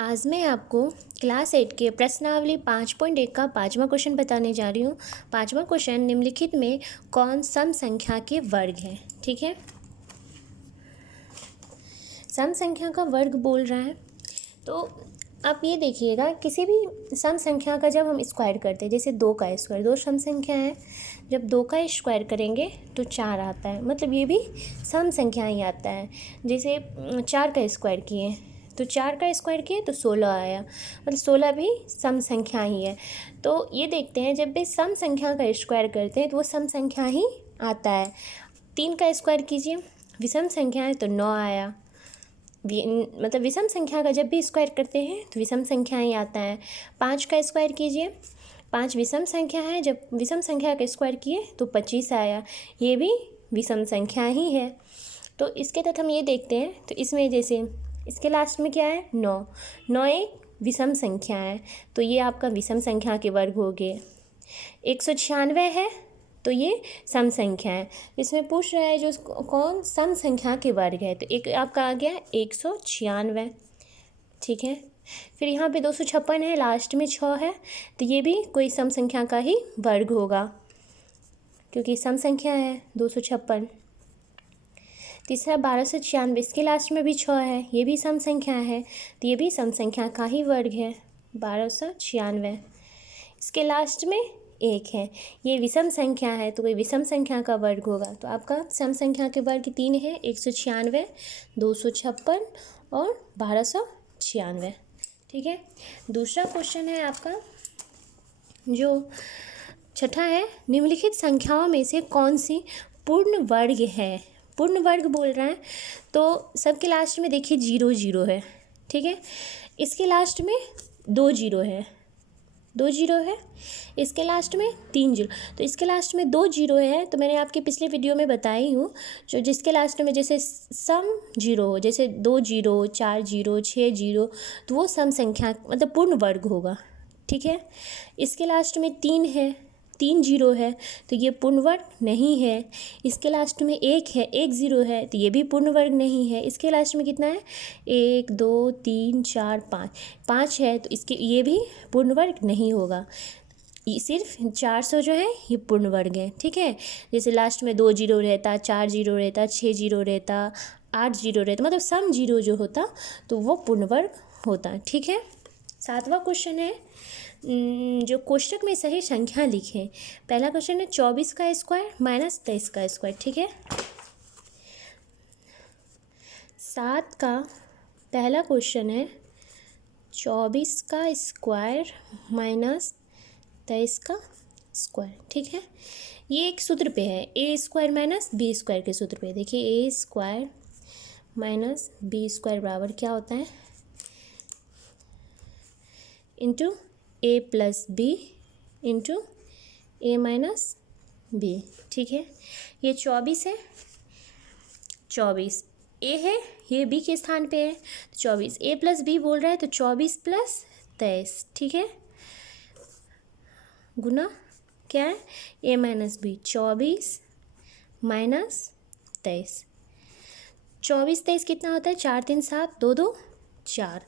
आज मैं आपको क्लास 8 के प्रश्नावली 5.1 का 5वां क्वेश्चन बताने जा रही हूँ। 5वां क्वेश्चन निम्नलिखित में कौन सम संख्या के वर्ग है। ठीक है, सम संख्या का वर्ग बोल रहा है। तो आप ये देखिएगा, किसी भी सम संख्या का जब हम स्क्वायर करते हैं, जैसे 2 का स्क्वायर, 2 सम संख्या है, जब 2 का स्क्वायर करेंगे तो 4 आता है, मतलब ये भी सम संख्या ही आता है। जैसे 4 का स्क्वायर किए तो 4 का स्क्वायर किए तो 16 आया, मतलब 16 भी सम संख्या ही है। तो ये देखते हैं, जब भी सम संख्या का स्क्वायर करते हैं तो वो सम संख्या ही आता है। 3 का स्क्वायर कीजिए, विषम संख्या है तो 9 आया। मतलब विषम संख्या का जब भी स्क्वायर करते हैं तो विषम संख्या ही आता है। 5 का स्क्वायर कीजिए, 5 विषम संख्या है, जब विषम संख्या का स्क्वायर किए तो 25 आया, ये भी विषम संख्या ही है। तो इसके तहत हम ये देखते हैं, तो इसमें जैसे इसके लास्ट में क्या है, 9 एक विषम संख्या है, तो ये आपका विषम संख्या के वर्ग हो गए। 196 है तो ये सम संख्या है। इसमें पूछ रहा है जो कौन सम संख्या के वर्ग है, तो एक आपका आ गया 196। ठीक है, फिर यहाँ पे 256 है, लास्ट में 6 है, तो ये भी कोई सम संख्या का ही वर्ग होगा, क्योंकि सम संख्या है 256। तीसरा 1296, इसके लास्ट में भी 6 है, ये भी सम संख्या है, तो ये भी सम संख्या का ही वर्ग है 1296। इसके लास्ट में 1 है, ये विषम संख्या है, तो कोई विषम संख्या का वर्ग होगा। तो आपका सम संख्या के वर्ग 3 है, 196, 256 और 1296। ठीक है, दूसरा क्वेश्चन है आपका जो छठा है, निम्नलिखित संख्याओं में से कौन सी पूर्ण वर्ग है। पूर्ण वर्ग बोल रहा है, तो सबके लास्ट में देखिए 0 0 है। ठीक है, इसके लास्ट में 2 0 है, 2 0 है, इसके लास्ट में 3 0, तो इसके लास्ट में 2 0 है। तो मैंने आपके पिछले वीडियो में बताई हूँ, जो जिसके लास्ट में जैसे सम 0 हो, जैसे 2 0, 4 0, 6 0, तो वो सम संख्या मतलब पूर्ण वर्ग होगा। ठीक है, इसके लास्ट में 3 है, 3 0 है, तो ये पूर्ण वर्ग नहीं है। इसके लास्ट में 1 है, 1 0 है, तो ये भी पूर्ण वर्ग नहीं है। इसके लास्ट में कितना है, 1 2 3 4 5 है, तो इसके ये भी पूर्ण वर्ग नहीं होगा। सिर्फ 400 जो है ये पूर्ण वर्ग है। ठीक है, जैसे लास्ट में 2 0 रहता, 4 0 रहता, 6 0 रहता, 8 0 रहता, मतलब सम 0 जो होता तो वो पूर्ण वर्ग होता। ठीक है, 7वां क्वेश्चन है, जो कोष्टक में सही संख्या लिखें। पहला क्वेश्चन है 24 का स्क्वायर माइनस 23 का स्क्वायर। ठीक है, 7 का पहला क्वेश्चन है 24 का स्क्वायर माइनस 23 का स्क्वायर। ठीक है, ये एक सूत्र पे है, ए स्क्वायर माइनस बी स्क्वायर के सूत्र पे। देखिए, ए स्क्वायर माइनस बी स्क्वायर बराबर क्या होता है, इंटू ए प्लस बी इंटू ए माइनस बी। ठीक है, ये 24 है, 24 ए है, ये बी के स्थान पे है, 24 ए प्लस बी बोल रहा है, तो 24 प्लस 23। ठीक है, गुना क्या है, ए माइनस बी, 24 माइनस 23। 24 23 कितना होता है, 4 3 7, 2 2 4,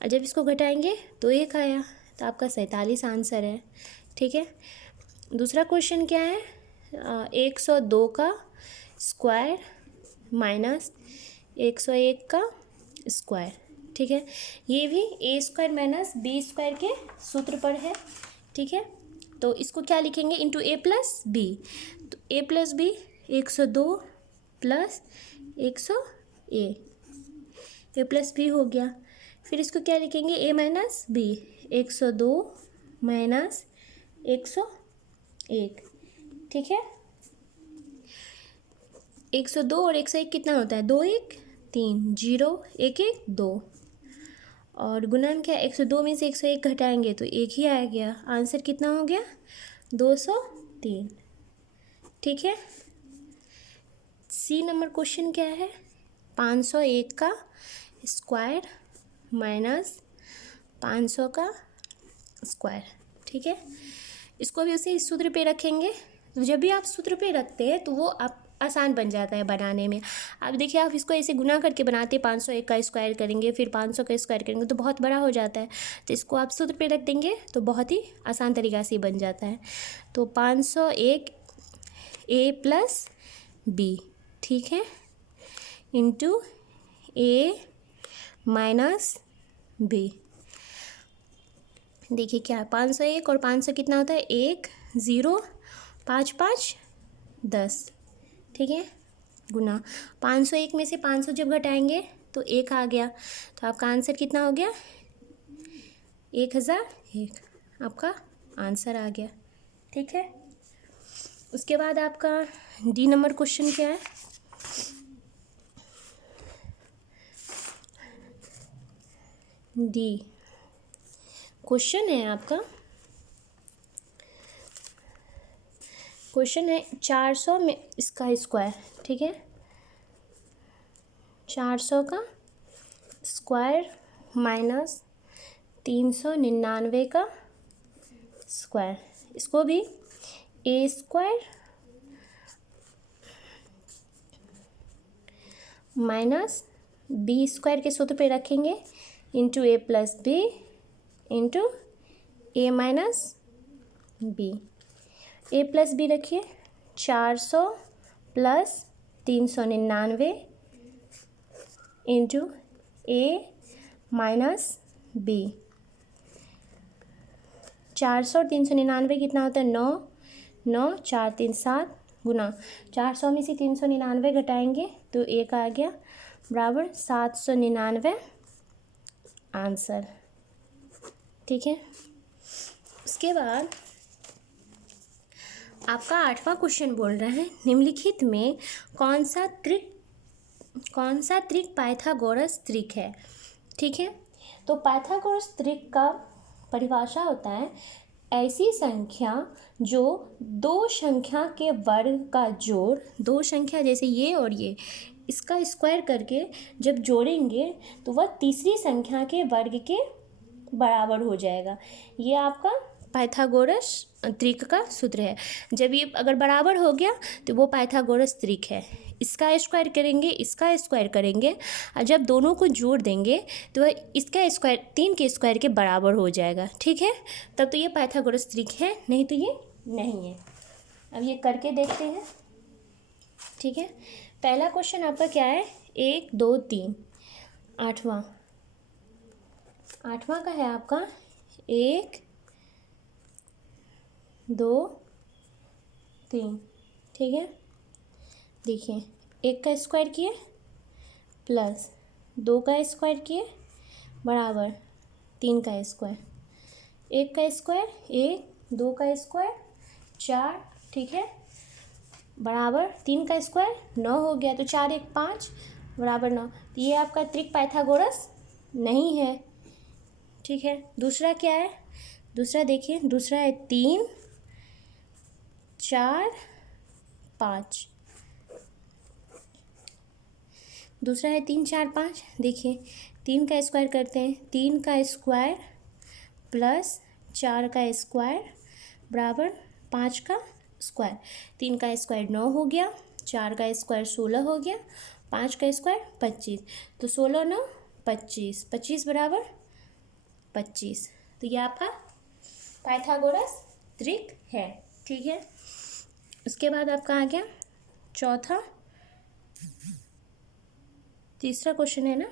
और जब इसको घटाएंगे तो 1 आया, तो आपका 47 आंसर है। ठीक है, दूसरा क्वेश्चन क्या है, 102 का स्क्वायर माइनस 101 का स्क्वायर। ठीक है, ये भी ए स्क्वायर माइनस बी स्क्वायर के सूत्र पर है। ठीक है, तो इसको क्या लिखेंगे, इंटू ए प्लस बी, तो ए प्लस बी 102 प्लस 100 ए प्लस बी हो गया। फिर इसको क्या लिखेंगे, ए माइनस बी, 102 माइनस 101। ठीक है, 102 और 101 कितना होता है, 2 1 3 0 1 1 2, और गुणन क्या, 102 में से 101 घटाएंगे तो 1 ही आ गया, आंसर कितना हो गया, 203। ठीक है, सी नंबर क्वेश्चन क्या है, 501 का स्क्वायर माइनस 500 का स्क्वायर। ठीक है, इसको भी उसी सूत्र पे रखेंगे। तो जब भी आप सूत्र पे रखते हैं तो वो आप आसान बन जाता है बनाने में। अब देखिए आप इसको ऐसे गुना करके बनाते, 501 का स्क्वायर करेंगे फिर 500 का स्क्वायर करेंगे तो बहुत बड़ा हो जाता है। तो इसको आप सूत्र पे रख देंगे तो बहुत ही आसान तरीक़ा से बन जाता है। तो 501 a प्लस बी, ठीक है, इंटू a माइनस बी। देखिए क्या है, 501 और 500 कितना होता है, 1 0 5 5 10, ठीक है, गुना 501 में से 500 जब घटाएंगे तो 1 आ गया, तो आपका आंसर कितना हो गया, 1001 आपका आंसर आ गया, ठीक है। उसके बाद आपका डी नंबर क्वेश्चन क्या है, डी क्वेश्चन है आपका, क्वेश्चन है 400 में इसका स्क्वायर, ठीक है, 400 का स्क्वायर माइनस 399 का स्क्वायर, इसको भी ए स्क्वायर माइनस बी स्क्वायर के सूत्र पे रखेंगे इंटू ए प्लस बी इंटू ए माइनस बी। ए प्लस बी रखिए, 400 प्लस 399 इंटू ए माइनस बी। 400 और 399 कितना होता है, 9 9 4 3 7 गुना 400 में से 399 घटाएंगे तो 1 आ गया, बराबर 799 आंसर, ठीक है। उसके बाद आपका 8वां क्वेश्चन बोल रहा है निम्नलिखित में कौन सा त्रिक पाइथागोरस त्रिक है, ठीक है। तो पाइथागोरस त्रिक का परिभाषा होता है ऐसी संख्या जो दो संख्या के वर्ग का जोड़, दो संख्या जैसे ये और ये, इसका स्क्वायर करके जब जोड़ेंगे तो वह तीसरी संख्या के वर्ग के बराबर हो जाएगा। ये आपका पाइथागोरस त्रिक का सूत्र है। जब ये अगर बराबर हो गया तो वो पाइथागोरस त्रिक है। इसका स्क्वायर करेंगे, इसका स्क्वायर करेंगे और जब दोनों को जोड़ देंगे तो वह इसका स्क्वायर 3 के स्क्वायर के बराबर हो जाएगा, ठीक है। तब तो ये पाइथागोरस त्रिक है, नहीं तो ये नहीं है। अब ये करके देखते हैं, ठीक है। पहला क्वेश्चन आपका क्या है, 1 2 3, 8वां का है आपका 1 2 3, ठीक है। देखिए 1 का स्क्वायर किए प्लस 2 का स्क्वायर किए बराबर 3 का स्क्वायर, 1 का स्क्वायर 1, 2 का स्क्वायर 4, ठीक है, बराबर 3 का स्क्वायर 9 हो गया, तो 4 1 5 बराबर 9। तो ये आपका त्रिक पाइथागोरस नहीं है, ठीक है। दूसरा क्या है, दूसरा देखिए, दूसरा है 3 4 5, दूसरा है 3 4 5। देखिए 3 का स्क्वायर करते हैं, 3 का स्क्वायर प्लस 4 का स्क्वायर बराबर 5 का स्क्वायर। 3 का स्क्वायर 9 हो गया, 4 का स्क्वायर 16 हो गया, 5 का स्क्वायर 25, तो 16 9 25, 25 बराबर 25। तो ये आपका पाइथागोरस त्रिक है, ठीक है। उसके बाद आपका आ गया चौथा, तीसरा क्वेश्चन है ना,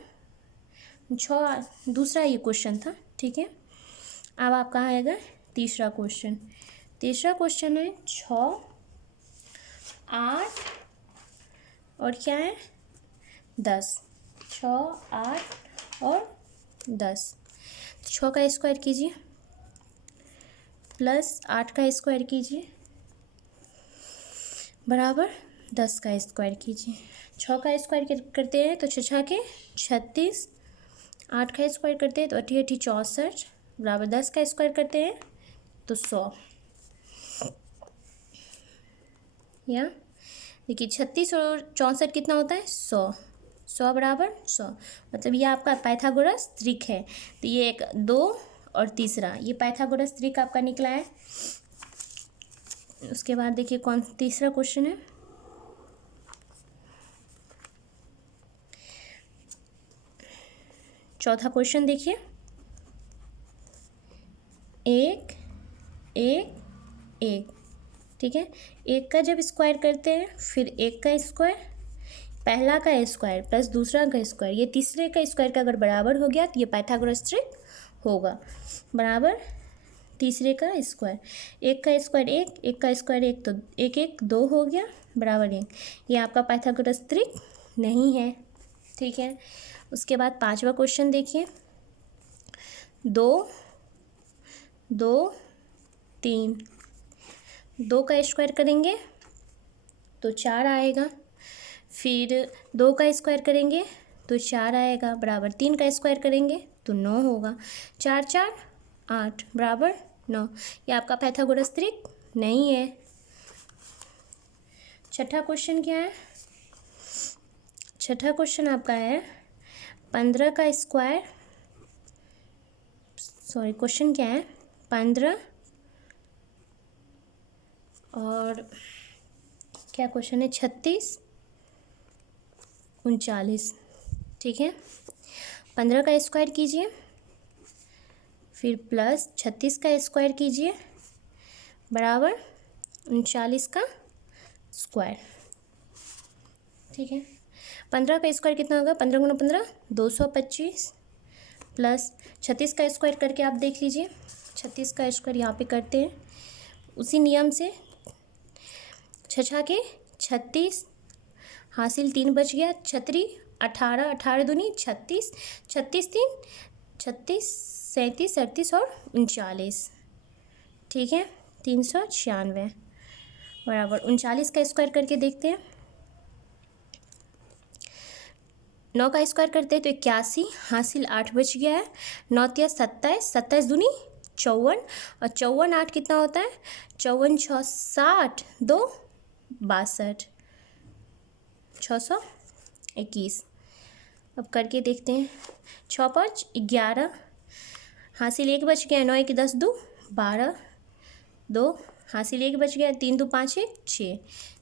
दूसरा ये क्वेश्चन था, ठीक है। अब आपका आएगा तीसरा क्वेश्चन। तीसरा क्वेश्चन है 6 8 और क्या है 10, 6 8 और 10। 6 का स्क्वायर कीजिए प्लस 8 का स्क्वायर कीजिए बराबर 10 का स्क्वायर कीजिए। 6 का स्क्वायर करते हैं तो 6 के 36, 8 का स्क्वायर करते हैं तो 8 8 64 बराबर 10 का स्क्वायर करते हैं तो 100। या देखिए 36 और 64 कितना होता है 100, 100 बराबर 100, मतलब ये आपका पाइथागोरस त्रिक है। तो ये 1 2 और तीसरा ये पाइथागोरस त्रिक आपका निकला है। उसके बाद देखिए कौन तीसरा क्वेश्चन है, चौथा क्वेश्चन देखिए, 1 1 1, ठीक है। 1 का जब स्क्वायर करते हैं फिर 1 का स्क्वायर, पहला का स्क्वायर प्लस दूसरा का स्क्वायर, ये तीसरे का स्क्वायर का अगर बराबर हो गया तो ये पाइथागोरस ट्रिक होगा। बराबर तीसरे का स्क्वायर, 1 का स्क्वायर 1, 1 का स्क्वायर 1, तो 1 1 2 हो गया, बराबर 1। ये आपका पाइथागोरस ट्रिक नहीं है, ठीक है। उसके बाद पांचवा क्वेश्चन देखिए, 2 2 3, 2 का स्क्वायर करेंगे तो 4 आएगा, फिर 2 का स्क्वायर करेंगे तो 4 आएगा, बराबर 3 का स्क्वायर करेंगे तो 9 होगा। 4 4 8 बराबर 9। ये आपका पाइथागोरस ट्रिक नहीं है। छठा क्वेश्चन क्या है? छठा क्वेश्चन आपका है 15 का स्क्वायर, सॉरी क्वेश्चन क्या है, 15 और क्या क्वेश्चन है, 36 39, ठीक है। 15 का स्क्वायर कीजिए, फिर प्लस 36 का स्क्वायर कीजिए, बराबर 39 का स्क्वायर, ठीक है। 15 का स्क्वायर कितना होगा, 15 गुना 15 225, प्लस 36 का स्क्वायर करके आप देख लीजिए, 36 का स्क्वायर यहाँ पे करते हैं उसी नियम से, छछा के 36, हासिल 3 बच गया, 36 18 18 दूनी 36, 36 3 36 37 38 और 39, ठीक है। 396 बराबर 39 का स्क्वायर करके देखते हैं। 9 का स्क्वायर करते हैं तो 81, हासिल 8 बच गया है, 9 तिया 27, 27 दूनी 54 और 54 8 कितना होता है, 54 6 60 2 62, 621। अब करके देखते हैं, 6 5 11, हासिल 1 बच गया, 9 1 10 2 12, 2 हासिल 1 बच गया, 3 2 5 1 6,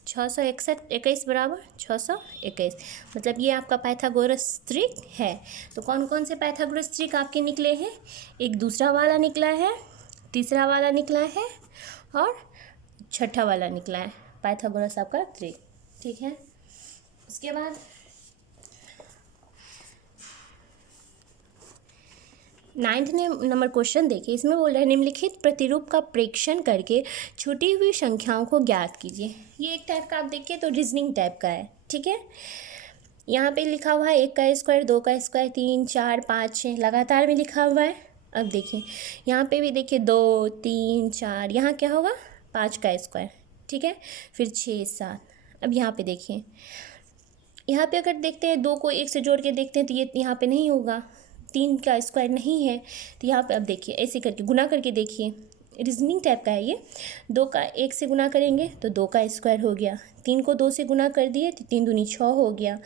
661 21 बराबर 621। मतलब ये आपका पाइथागोरस ट्रिक है। तो कौन कौन से पाइथागोरस ट्रिक आपके निकले हैं, एक दूसरा वाला निकला है, तीसरा वाला निकला है और छठा वाला निकला है पाइथागोरस आपका ट्रिक, ठीक है। उसके बाद 9th नंबर क्वेश्चन देखिए, इसमें बोल रहा है निम्नलिखित प्रतिरूप का प्रेक्षण करके छूटी हुई संख्याओं को ज्ञात कीजिए। ये एक टाइप का आप देखिए तो रीजनिंग टाइप का है, ठीक है। यहाँ पे लिखा हुआ है 1 का स्क्वायर 2 का स्क्वायर 3 4 5 6 लगातार में लिखा हुआ है। अब देखिए यहाँ पे भी देखिए 2 3 4, यहाँ क्या होगा 5 का स्क्वायर, ठीक है, फिर 6 7। अब यहाँ पे देखिए, यहाँ पे अगर देखते हैं 2 को 1 से जोड़ के देखते हैं तो ये यहाँ पे नहीं होगा, 3 का स्क्वायर नहीं है, तो यहाँ पे अब देखिए ऐसे करके गुना करके देखिए, रीजनिंग टाइप का है ये। 2 का 1 से गुना करेंगे तो 2 का स्क्वायर हो गया, 3 को 2 से गुना कर दिए तो 3 दूनी 6 हो गया,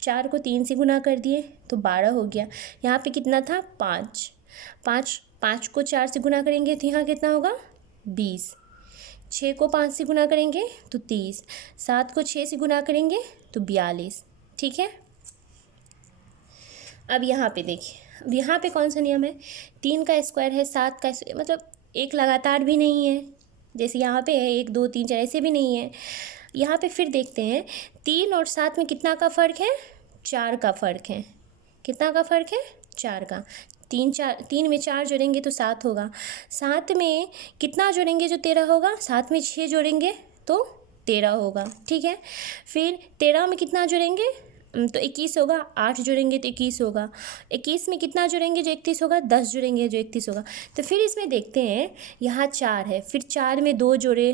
4 को 3 से गुना कर दिए तो 12 हो गया। यहाँ पे कितना था 5, 5 को 4 से गुना करेंगे तो यहाँ कितना होगा 20, 6 को 5 से गुना करेंगे तो 30, 7 को 6 से गुना करेंगे तो 42, ठीक है। अब यहाँ पे देखिए, अब यहाँ पे कौन सा नियम है, 3 का स्क्वायर है 7 का स्क्वायर, मतलब एक लगातार भी नहीं है, जैसे यहाँ पे है 1 2 3 4 ऐसे भी नहीं है। यहाँ पे फिर देखते हैं 3 और 7 में कितना का फ़र्क है, 4 का फ़र्क है, कितना का फ़र्क है 4 का, 3 में 4 जोड़ेंगे तो 7 होगा, 7 में कितना जोड़ेंगे जो 13 होगा, 7 में 6 जोड़ेंगे तो 13 होगा, ठीक है। फिर 13 में कितना जोड़ेंगे तो 21 होगा, 8 जोड़ेंगे तो 21 होगा, 21 में कितना जोड़ेंगे जो 31 होगा, 10 जोड़ेंगे जो 31 होगा। तो फिर इसमें देखते हैं यहाँ 4 है, फिर 4 में 2 जोड़े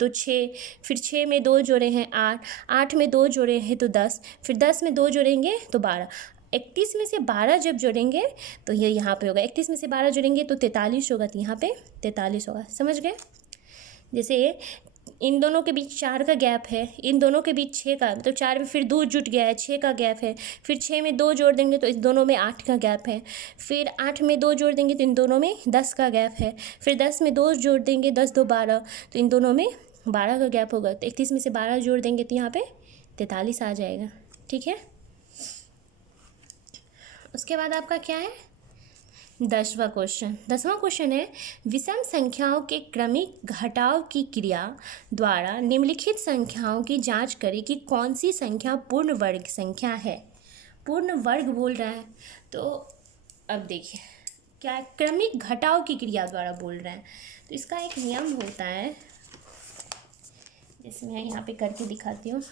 तो 6, फिर 6 में 2 जोड़े हैं 8, 8 में 2 जोड़े हैं तो 10, फिर 10 में 2 जोड़ेंगे तो 12, 31 में से 12 जब जोड़ेंगे तो ये यहाँ पे होगा, 31 में से 12 जोड़ेंगे तो 43 होगा, तो यहाँ पे 43 होगा, समझ गए। जैसे इन दोनों के बीच 4 का गैप है, इन दोनों के बीच 6 का, मतलब 4 में फिर 2 जुट गया है, 6 का गैप है, फिर 6 में 2 जोड़ देंगे तो इस दोनों में 8 का गैप है, फिर 8 में 2 जोड़ देंगे तो इन दोनों में 10 का गैप है, फिर 10 में 2 जोड़ देंगे 10 2 12, तो इन दोनों में 12 का गैप होगा, तो 31 में से 12 जोड़ देंगे तो यहाँ पे 43 आ जाएगा, ठीक है। उसके बाद आपका क्या है 10वां क्वेश्चन। 10वां क्वेश्चन है विषम संख्याओं के क्रमिक घटाव की क्रिया द्वारा निम्नलिखित संख्याओं की जांच करें कि कौन सी संख्या पूर्ण वर्ग संख्या है। पूर्ण वर्ग बोल रहा है, तो अब देखिए क्या है, क्रमिक घटाव की क्रिया द्वारा बोल रहे हैं। तो इसका एक नियम होता है, जैसे मैं यहाँ पे करके दिखाती हूँ।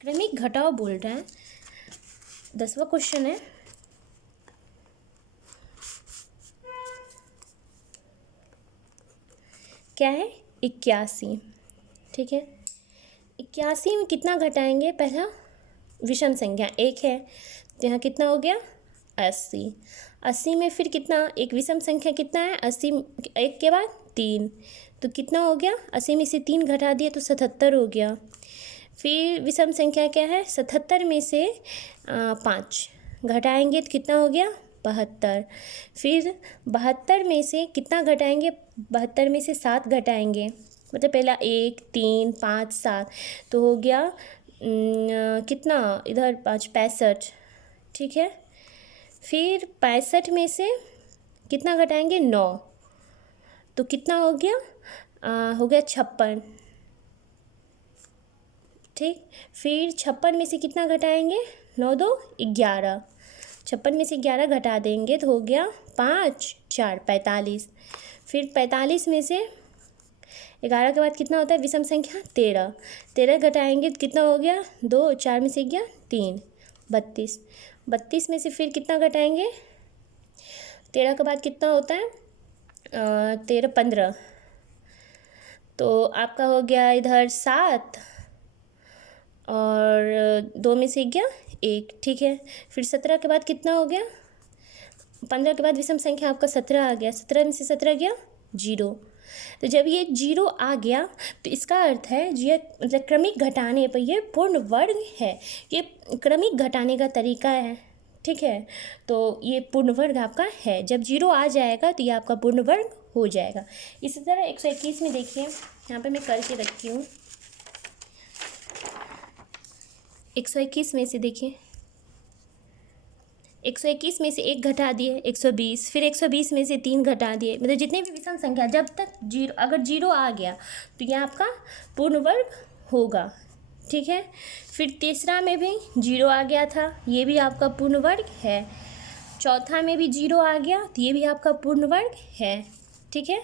क्रमिक घटाव बोल रहे हैं। 10वां क्वेश्चन है क्या है 81। ठीक है, 81 में कितना घटाएंगे, पहला विषम संख्या 1 है तो यहाँ कितना हो गया 80। 80 में फिर कितना, एक विषम संख्या कितना है 80, 1 के बाद 3, तो कितना हो गया 80 में से 3 घटा दिए तो 77 हो गया। फिर विषम संख्या क्या है 77 में से 5 घटाएंगे तो कितना हो गया 72। फिर 72 में से कितना घटाएंगे, 72 में से 7 घटाएंगे, मतलब पहला 1 3 5 7, तो हो गया कितना इधर 5 65। ठीक है, फिर 65 में से कितना घटाएंगे 9, तो कितना हो गया हो गया 56। ठीक, फिर 56 में से कितना घटाएंगे 9 2 11, 56 में से 11 घटा देंगे तो हो गया 5 4 45। फिर 45 में से 11 के बाद कितना होता है विषम संख्या 13, 13 घटाएंगे तो कितना हो गया 2, 4 में से गया 3 32, 32 में से फिर कितना घटाएंगे, 13 के बाद कितना होता है 13 15, तो आपका हो गया इधर 7 और 2 में से गया 1। ठीक है, फिर 17 के बाद कितना हो गया, 15 के बाद विषम संख्या आपका 17 आ गया, 17 में से 17 गया 0। तो जब ये 0 आ गया तो इसका अर्थ है ये मतलब क्रमिक घटाने पर ये पूर्ण वर्ग है, ये क्रमिक घटाने का तरीका है। ठीक है, तो ये पूर्ण वर्ग आपका है, जब 0 आ जाएगा तो ये आपका पूर्ण वर्ग हो जाएगा। इसी तरह 121 में देखिए, यहाँ पे मैं करके रखी हूँ। 121 में से देखिए, 121 में से 1 घटा दिए 120, फिर 120 में से 3 घटा दिए, मतलब जितने भी विषम संख्या जब तक 0, अगर 0 आ गया तो यह आपका पूर्ण वर्ग होगा। ठीक है, फिर तीसरा में भी 0 आ गया था, ये भी आपका पूर्ण वर्ग है। चौथा में भी 0 आ गया तो ये भी आपका पूर्ण वर्ग है। ठीक है।